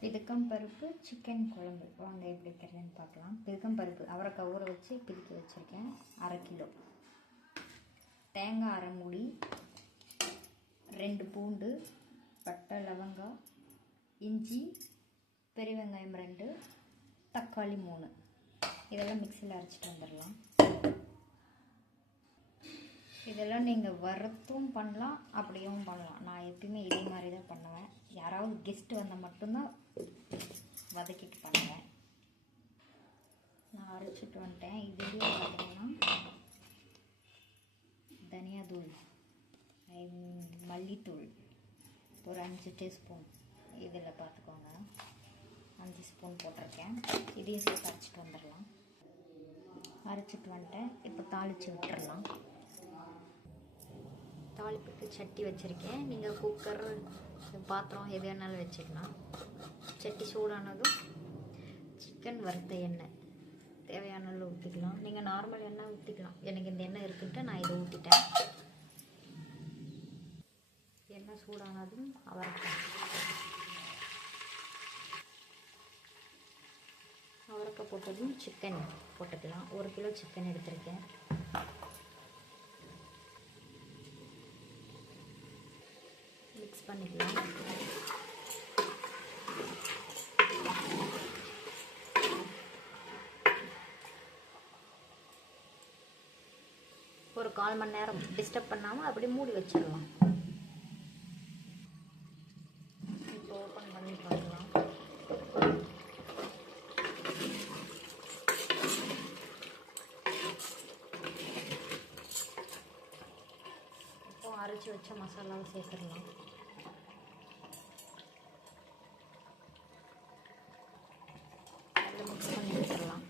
பிதுக்கம் பருப்பு சிக்கன் குழம்பு வாங்க எப்படி வைக்கிறதுன்னு பார்க்கலாம். பிதுக்கம் பருப்பு அவரைக்காய் ஊற வச்சு பிதுக்கி வச்சுருக்கேன் 1/2 கிலோ. தேங்காய் 1/2 மூடி, 2 பூண்டு, பட்டை லவங்கம், இஞ்சி, பெரிய வெங்காயம் 2, தக்காளி 3. இதெல்லாம் மிக்சியில் அரைச்சிட்டு வந்துடலாம். இதெல்லாம் நீங்கள் வறுத்தும் பண்ணலாம், அப்படியும் பண்ணலாம். நான் எப்பயுமே இதே மாதிரி தான் பண்ணுவேன். யாராவது கெஸ்ட்டு வந்தால் மட்டும்தான் வதக்கிட்டு பண்ணுவேன். நான் அரைச்சிட்டு வந்துட்டேன். இதுலேயே பார்த்தீங்கன்னா தனியாத்தூள், மல்லித்தூள் ஒரு 5 டீஸ்பூன், இதில் பார்த்துக்கோங்க 5 ஸ்பூன் போட்டிருக்கேன். இதையும் சேர்த்து அரைச்சிட்டு வந்துடலாம். அரைச்சிட்டு வந்துட்டேன். இப்போ தாளித்து விட்டுறலாம். தாளிப்புக்கு சட்டி வச்சுருக்கேன். நீங்கள் குக்கர், பாத்திரம் எது வேணாலும் வச்சுக்கலாம். சட்டி சூடானதும் சிக்கன் வறுத்த எண்ணெய் தேவையான அளவு ஊற்றிக்கலாம். நீங்கள் நார்மல் எண்ணெய் ஊற்றிக்கலாம். எனக்கு இந்த எண்ணெய் இருக்குன்ட்டு நான் இதை ஊற்றிட்டேன். எண்ணெய் சூடானதும் அவரைக்காய் போட்டதும் சிக்கன் போட்டுக்கலாம். 1 கிலோ சிக்கன் எடுத்திருக்கேன். மிக்ஸ் பண்ணிக்கலாம். ஒரு 1/4 மணி நேரம் டிஸ்டர்ப் பண்ணாமல் அப்படி மூடி வச்சிடலாம். இப்போ ஓப்பன் பண்ணி பார்க்கலாம். இப்போ அரைச்சி வச்ச மசாலாவை சேர்த்துடலாம். மிக்ஸ் பண்ணி வச்சிடலாம்.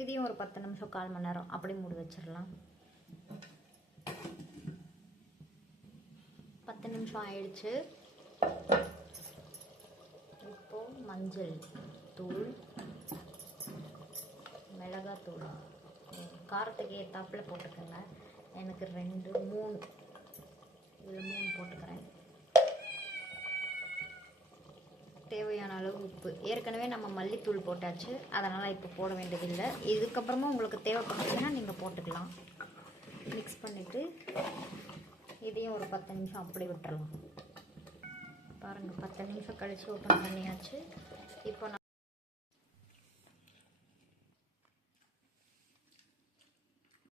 இதையும் ஒரு 10 நிமிஷம் 1/4 மணி நேரம் அப்படி மூடி வச்சிடலாம். 10 நிமிஷம் ஆயிடுச்சு. இப்போ மஞ்சள் தூள், மிளகாத்தூள் காரத்துக்கு ஏற்றாப்புல போட்டுக்கோங்க. எனக்கு 2, 3, இதில் 3 போட்டுக்கிறேன். தேவையான அளவு உப்பு. ஏற்கனவே நம்ம மல்லித்தூள் போட்டாச்சு, அதனால் இப்போ போட வேண்டியதில்லை. இதுக்கப்புறமா உங்களுக்கு தேவைப்படுதுன்னா நீங்கள் போட்டுக்கலாம். மிக்ஸ் பண்ணிவிட்டு இதையும் ஒரு 10 நிமிஷம் அப்படி விட்டுறலாம். பாருங்கள், 10 நிமிஷம் கழித்து ஓப்பன் பண்ணியாச்சு. இப்போ